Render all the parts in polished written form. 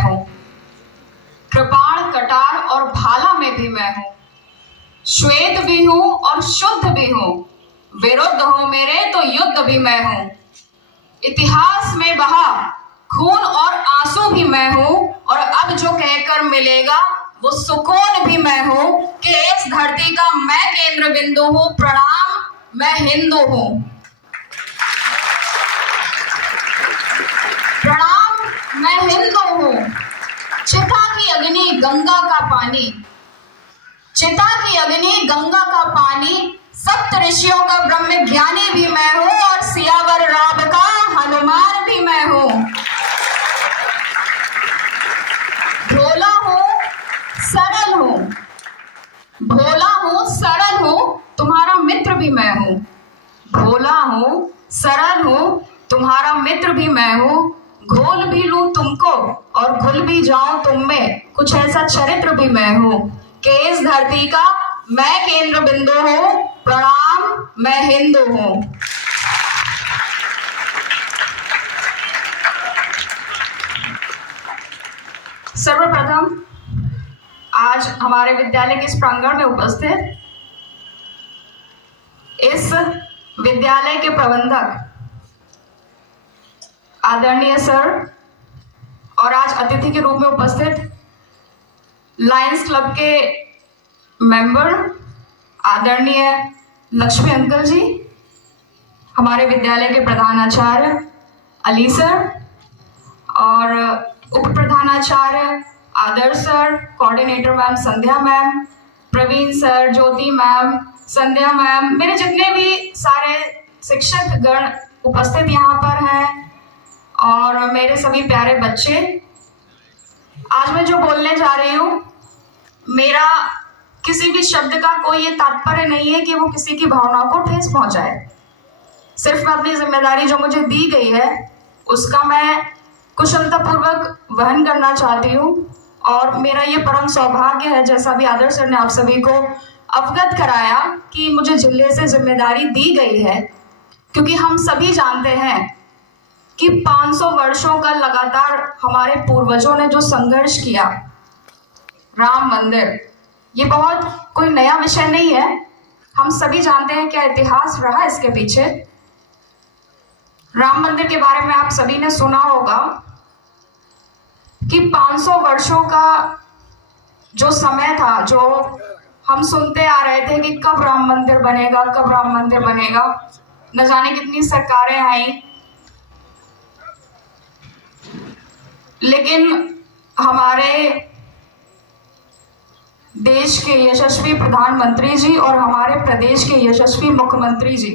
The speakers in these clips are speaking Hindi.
हूँ, कृपाण, कटार और भाला में भी मैं हूँ, श्वेत भी हूँ और शुद्ध भी हूँ, विरुद्ध हो मेरे तो युद्ध भी मैं हूँ, इतिहास में बहा खून और आंसू भी मैं हूँ, और अब जो कहकर मिलेगा वो सुकून भी मैं हूँ कि इस धरती का मैं केंद्र बिंदु हूँ। प्रणाम, मैं हिंदू हूँ। प्रणाम, मैं हिंदू हूँ। चिता की अग्नि गंगा का पानी, चिता की अग्नि गंगा का पानी, सप्त ऋषियों का ब्रह्म ज्ञानी भी मैं हूँ, और सियावर राम का हनुमान भी मैं हूँ। भोला हूँ, सरल हूँ, भोला हूँ, सरल हूँ, तुम्हारा मित्र भी मैं हूँ। भोला हूँ, सरल हूँ, तुम्हारा मित्र भी मैं हूँ, घोल भी लूं तुमको और घुल भी जाऊं तुम में, कुछ ऐसा चरित्र भी मैं हूँ कि इस धरती का मैं केंद्र बिंदु हूँ। प्रणाम, मैं हिंदू हूँ। सर्वप्रथम आज हमारे विद्यालय के इस प्रांगण में उपस्थित इस विद्यालय के प्रबंधक आदरणीय सर, और आज अतिथि के रूप में उपस्थित लायंस क्लब के मेंबर आदरणीय लक्ष्मी अंकल जी, हमारे विद्यालय के प्रधानाचार्य अली सर और उप प्रधानाचार्य आदर्श सर, कोऑर्डिनेटर मैम संध्या मैम, प्रवीण सर, ज्योति मैम, संध्या मैम, मेरे जितने भी सारे शिक्षक गण उपस्थित यहाँ पर हैं, और मेरे सभी प्यारे बच्चे। आज मैं जो बोलने जा रही हूँ, मेरा किसी भी शब्द का कोई ये तात्पर्य नहीं है कि वो किसी की भावनाओं को ठेस पहुंचाए। सिर्फ मैं अपनी जिम्मेदारी जो मुझे दी गई है उसका मैं कुशलतापूर्वक वहन करना चाहती हूँ, और मेरा ये परम सौभाग्य है, जैसा भी आदर्श सर ने आप सभी को अवगत कराया, कि मुझे जिले से जिम्मेदारी दी गई है, क्योंकि हम सभी जानते हैं कि 500 वर्षों का लगातार हमारे पूर्वजों ने जो संघर्ष किया, राम मंदिर, ये बहुत कोई नया विषय नहीं है। हम सभी जानते हैं क्या इतिहास रहा इसके पीछे। राम मंदिर के बारे में आप सभी ने सुना होगा कि 500 वर्षों का जो समय था, जो हम सुनते आ रहे थे कि कब राम मंदिर बनेगा, कब राम मंदिर बनेगा, न जाने कितनी सरकारें आई, लेकिन हमारे देश के यशस्वी प्रधानमंत्री जी और हमारे प्रदेश के यशस्वी मुख्यमंत्री जी,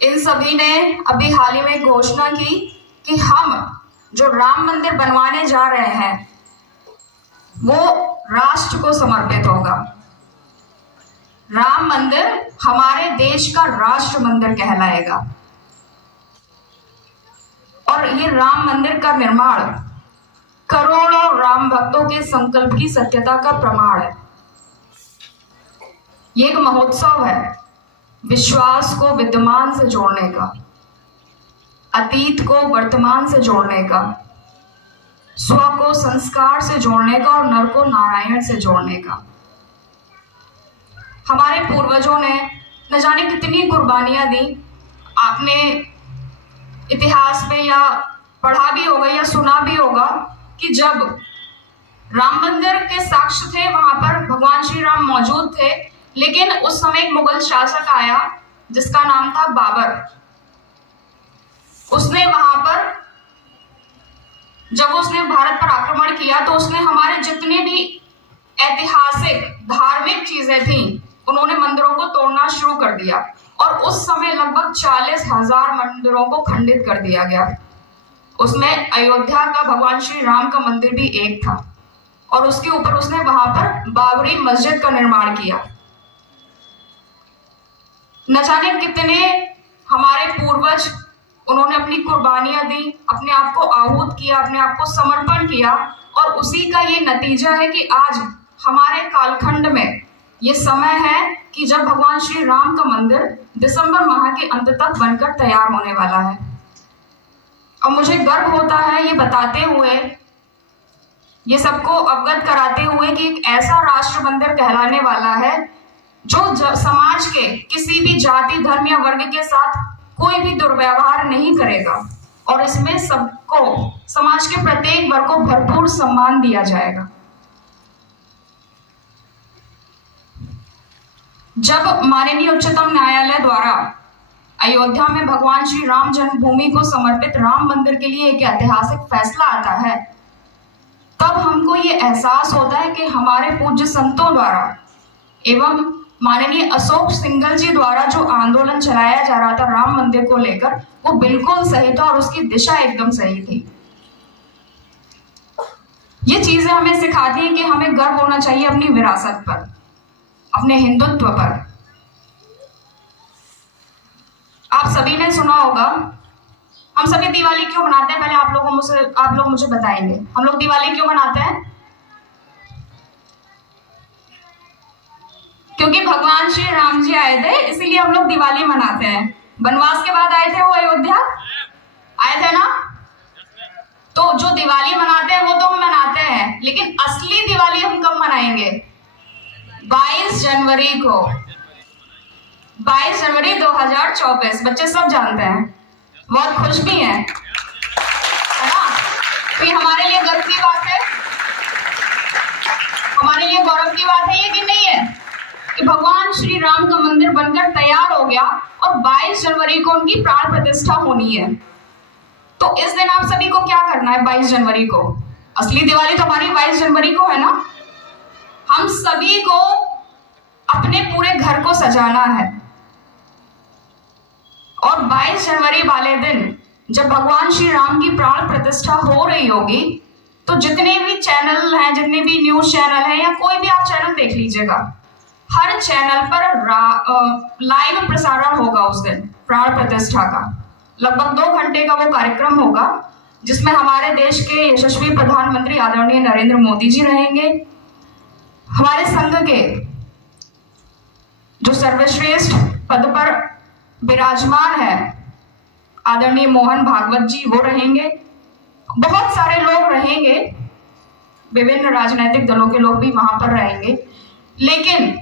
इन सभी ने अभी हाल ही में घोषणा की कि हम जो राम मंदिर बनवाने जा रहे हैं वो राष्ट्र को समर्पित होगा। राम मंदिर हमारे देश का राष्ट्र मंदिर कहलाएगा, और ये राम मंदिर का निर्माण करोड़ों राम भक्तों के संकल्प की सत्यता का प्रमाण है। ये एक महोत्सव है, विश्वास को विद्यमान से जोड़ने का, अतीत को वर्तमान से जोड़ने का, स्व को संस्कार से जोड़ने का और नर को नारायण से जोड़ने का। हमारे पूर्वजों ने न जाने कितनी कुर्बानियां दी। आपने इतिहास में या पढ़ा भी होगा या सुना भी होगा कि जब राम मंदिर के साक्ष्य थे, वहां पर भगवान श्री राम मौजूद थे, लेकिन उस समय एक मुगल शासक आया जिसका नाम था बाबर। उसने वहां पर जब उसने भारत पर आक्रमण किया तो उसने हमारे जितने भी ऐतिहासिक धार्मिक चीजें थी उन्होंने मंदिरों को तोड़ना शुरू कर दिया, और उस समय लगभग 40,000 मंदिरों को खंडित कर दिया गया। उसमें अयोध्या का भगवान श्री राम का मंदिर भी एक था, और उसके ऊपर उसने वहां पर बाबरी मस्जिद का निर्माण किया। न जाने कितने हमारे पूर्वज, उन्होंने अपनी कुर्बानियां दी, अपने आप को आहूत किया, अपने आप को समर्पण किया, और उसी का ये नतीजा है कि आज हमारे कालखंड में ये समय है कि जब भगवान श्री राम का मंदिर दिसंबर माह के अंत तक बनकर तैयार होने वाला है। और मुझे गर्व होता है ये बताते हुए, ये सबको अवगत कराते हुए कि एक ऐसा राष्ट्र मंदिर कहलाने वाला है जो समाज के किसी भी जाति, धर्म या वर्ग के साथ कोई भी दुर्व्यवहार नहीं करेगा और इसमें सबको, समाज के प्रत्येक वर्ग को भरपूर सम्मान दिया जाएगा। जब माननीय उच्चतम न्यायालय द्वारा अयोध्या में भगवान श्री राम जन्मभूमि को समर्पित राम मंदिर के लिए एक ऐतिहासिक फैसला आता है, तब हमको ये एहसास होता है कि हमारे पूज्य संतों द्वारा एवं माननीय अशोक सिंघल जी द्वारा जो आंदोलन चलाया जा रहा था राम मंदिर को लेकर, वो बिल्कुल सही था और उसकी दिशा एकदम सही थी। ये चीजें हमें सिखाती हैं कि हमें गर्व होना चाहिए अपनी विरासत पर, अपने हिंदुत्व पर। आप सभी ने सुना होगा, हम सभी दिवाली क्यों मनाते हैं? पहले आप लोग मुझे बताएंगे, हम लोग दिवाली क्यों मनाते हैं? क्योंकि भगवान श्री राम जी आए थे, इसीलिए हम लोग दिवाली मनाते हैं। वनवास के बाद आए थे वो अयोध्या, आए थे ना? तो जो दिवाली मनाते हैं वो तो हम मनाते हैं, लेकिन असली दिवाली हम कब मनाएंगे? 22 जनवरी को, 22 जनवरी 2024। बच्चे सब जानते हैं, बहुत खुश भी हैं, है ना? तो ये हमारे लिए गर्व की बात है, हमारे लिए गौरव की बात है ये कि नहीं है कि भगवान श्री राम का मंदिर बनकर तैयार हो गया और 22 जनवरी को उनकी प्राण प्रतिष्ठा होनी है। तो इस दिन आप सभी को क्या करना है? 22 जनवरी को, असली दिवाली तो हमारी 22 जनवरी को है ना? हम सभी को अपने पूरे घर को सजाना है और 22 जनवरी वाले दिन जब भगवान श्री राम की प्राण प्रतिष्ठा हो रही होगी, तो जितने भी चैनल हैं, जितने भी न्यूज चैनल हैं या कोई भी आप चैनल देख लीजिएगा, हर चैनल पर लाइव प्रसारण होगा उस दिन प्राण प्रतिष्ठा का। लगभग 2 घंटे का वो कार्यक्रम होगा, जिसमें हमारे देश के यशस्वी प्रधानमंत्री आदरणीय नरेंद्र मोदी जी रहेंगे, हमारे संघ के जो सर्वश्रेष्ठ पद पर विराजमान है आदरणीय मोहन भागवत जी, वो रहेंगे, बहुत सारे लोग रहेंगे, विभिन्न राजनीतिक दलों के लोग भी वहां पर रहेंगे। लेकिन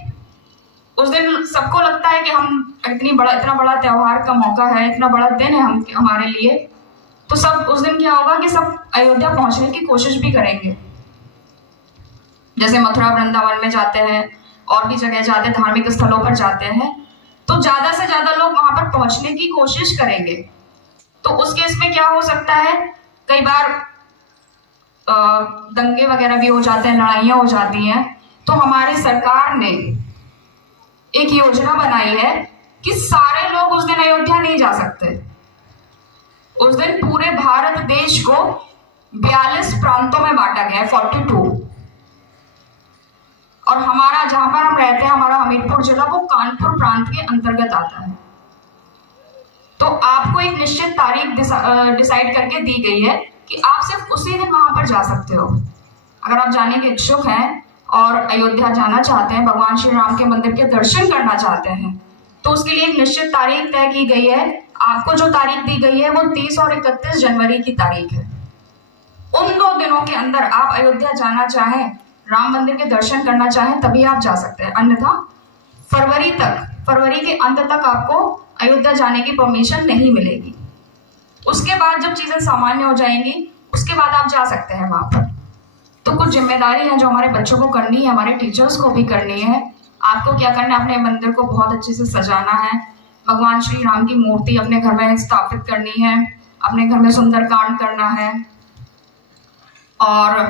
उस दिन सबको लगता है कि हम इतना बड़ा त्योहार का मौका है, इतना बड़ा दिन है हमारे लिए, तो सब उस दिन क्या होगा कि सब अयोध्या पहुंचने की कोशिश भी करेंगे। जैसे मथुरा वृंदावन में जाते हैं और भी जगह जाते हैं, धार्मिक स्थलों पर जाते हैं, तो ज्यादा से ज्यादा लोग वहां पर पहुंचने की कोशिश करेंगे। तो उस केस में क्या हो सकता है, कई बार दंगे वगैरह भी हो जाते हैं, लड़ाइयां हो जाती हैं। तो हमारी सरकार ने एक योजना बनाई है कि सारे लोग उस दिन अयोध्या नहीं जा सकते। उस दिन पूरे भारत देश को 42 प्रांतों में बांटा गया है, 42। और हमारा जहां पर हम रहते हैं, हमारा हमीरपुर जिला, वो कानपुर प्रांत के अंतर्गत आता है। तो आपको एक निश्चित तारीख डिसाइड करके दी गई है कि आप सिर्फ उसी दिन वहां पर जा सकते हो। अगर आप जाने के इच्छुक हैं और अयोध्या जाना चाहते हैं, भगवान श्री राम के मंदिर के दर्शन करना चाहते हैं, तो उसके लिए एक निश्चित तारीख तय की गई है। आपको जो तारीख दी गई है वो 30 और 31 जनवरी की तारीख है। उन 2 दिनों के अंदर आप अयोध्या जाना चाहें, राम मंदिर के दर्शन करना चाहें, तभी आप जा सकते हैं। अन्यथा फरवरी के अंत तक आपको अयोध्या जाने की परमिशन नहीं मिलेगी। उसके बाद जब चीजें सामान्य हो जाएंगी, उसके बाद आप जा सकते हैं वहां पर। तो कुछ जिम्मेदारी है जो हमारे बच्चों को करनी है, हमारे टीचर्स को भी करनी है। आपको क्या करना है, अपने मंदिर को बहुत अच्छे से सजाना है, भगवान श्री राम की मूर्ति अपने घर में स्थापित करनी है, अपने घर में सुंदरकांड करना है और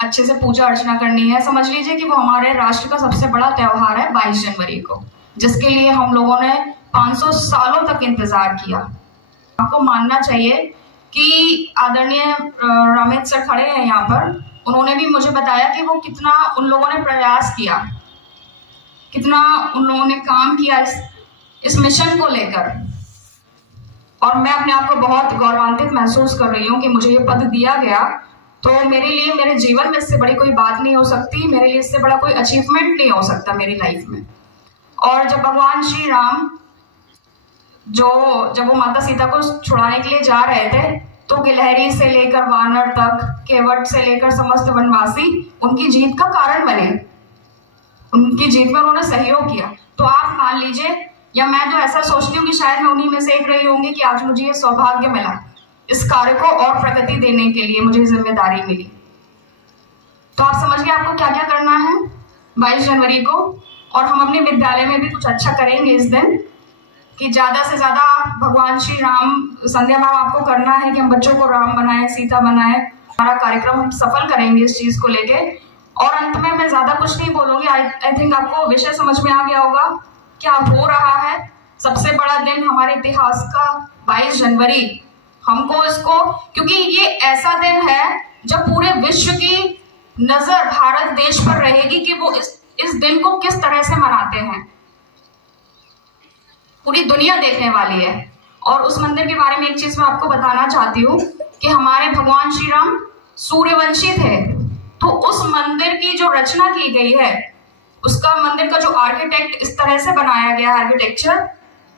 अच्छे से पूजा अर्चना करनी है। समझ लीजिए कि वो हमारे राष्ट्र का सबसे बड़ा त्योहार है 22 जनवरी को, जिसके लिए हम लोगों ने 500 सालों तक इंतजार किया। आपको मानना चाहिए कि आदरणीय रामेत सर खड़े हैं यहाँ पर, उन्होंने भी मुझे बताया कि वो कितना उन लोगों ने प्रयास किया, कितना उन लोगों ने काम किया इस मिशन को लेकर। और मैं अपने आप को बहुत गौरवान्वित महसूस कर रही हूँ कि मुझे ये पद दिया गया। तो मेरे लिए, मेरे जीवन में इससे बड़ी कोई बात नहीं हो सकती, मेरे लिए इससे बड़ा कोई अचीवमेंट नहीं हो सकता मेरी लाइफ में। और जब भगवान श्री राम जब वो माता सीता को छुड़ाने के लिए जा रहे थे, तो गिलहरी से लेकर वानर तक, केवट से लेकर समस्त वनवासी उनकी जीत का कारण बने, उनकी जीत में उन्होंने सहयोग किया। तो आप मान लीजिए, या मैं तो ऐसा सोचती हूँ कि शायद मैं उन्हीं में से एक रही होंगी कि आज मुझे ये सौभाग्य मिला, इस कार्य को और प्रगति देने के लिए मुझे जिम्मेदारी मिली। तो आप समझ गए आपको क्या क्या करना है 22 जनवरी को। और हम अपने विद्यालय में भी कुछ अच्छा करेंगे इस दिन, कि ज़्यादा से ज़्यादा भगवान श्री राम, संध्या मैम आपको करना है कि हम बच्चों को राम बनाएं, सीता बनाएं। हमारा कार्यक्रम हम सफल करेंगे इस चीज़ को लेके। और अंत में मैं ज़्यादा कुछ नहीं बोलूँगी। आई थिंक आपको विषय समझ में आ गया होगा क्या हो रहा है। सबसे बड़ा दिन हमारे इतिहास का 22 जनवरी, हमको इसको, क्योंकि ये ऐसा दिन है जब पूरे विश्व की नज़र भारत देश पर रहेगी कि वो इस दिन को किस तरह से मनाते हैं। पूरी दुनिया देखने वाली है। और उस मंदिर के बारे में एक चीज मैं आपको बताना चाहती हूँ कि हमारे भगवान श्री राम सूर्यवंशी थे। तो उस मंदिर की जो रचना की गई है, उसका मंदिर का जो आर्किटेक्ट इस तरह से बनाया गया आर्किटेक्चर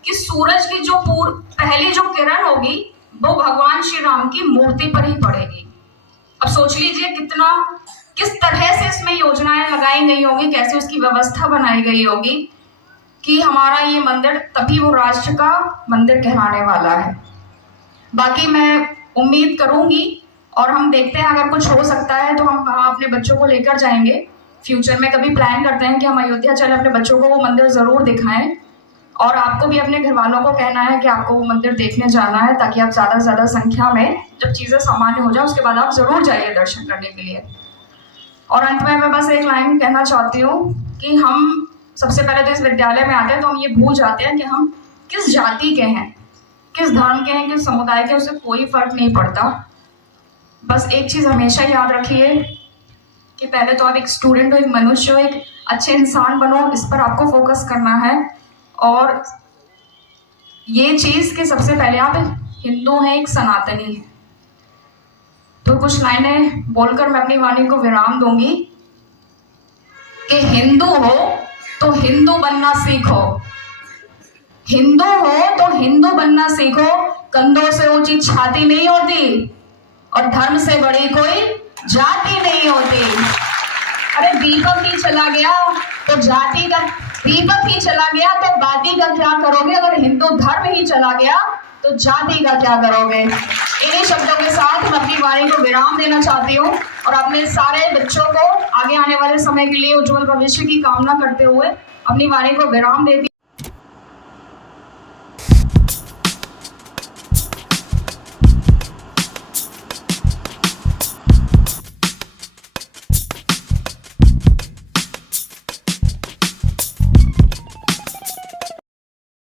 कि सूरज की जो पहली जो किरण होगी वो भगवान श्री राम की मूर्ति पर ही पड़ेगी। अब सोच लीजिए किस तरह से इसमें योजनाएं लगाई गई होंगी, कैसे उसकी व्यवस्था बनाई गई होगी कि हमारा ये मंदिर तभी वो राष्ट्र का मंदिर कहलाने वाला है। बाकी मैं उम्मीद करूंगी और हम देखते हैं अगर कुछ हो सकता है तो हम वहाँ अपने बच्चों को लेकर जाएंगे। फ्यूचर में कभी प्लान करते हैं कि हम अयोध्या चले, अपने बच्चों को वो मंदिर ज़रूर दिखाएं। और आपको भी अपने घर वालों को कहना है कि आपको वो मंदिर देखने जाना है, ताकि आप ज़्यादा से ज़्यादा संख्या में, जब चीज़ें सामान्य हो जाए उसके बाद आप ज़रूर जाइए दर्शन करने के लिए। और अंत में मैं बस एक लाइन कहना चाहती हूँ कि हम सबसे पहले तो इस विद्यालय में आते हैं तो हम ये भूल जाते हैं कि हम किस जाति के हैं, किस धर्म के हैं, किस समुदाय के, उससे कोई फर्क नहीं पड़ता। बस एक चीज़ हमेशा याद रखिए कि पहले तो आप एक स्टूडेंट हो, एक मनुष्य हो, एक अच्छे इंसान बनो, इस पर आपको फोकस करना है। और ये चीज़ कि सबसे पहले आप हिंदू हैं, एक सनातनी है। तो कुछ लाइनें बोलकर मैं अपनी वाणी को विराम दूंगी कि हिंदू हो तो हिंदू बनना सीखो, हिंदू हो तो हिंदू बनना सीखो, कंधों से ऊंची छाती नहीं होती और धर्म से बड़ी कोई जाति नहीं होती। अरे दीपक ही चला गया तो जाति का, दीपक ही चला गया तो बाती का क्या करोगे, अगर हिंदू धर्म ही चला गया तो जाति का क्या करोगे। इन्हीं शब्दों के साथ मैं अपनी वाणी को विराम देना चाहती हूँ और अपने सारे बच्चों को आगे आने वाले समय के लिए उज्जवल भविष्य की कामना करते हुए अपनी वाणी को विराम देती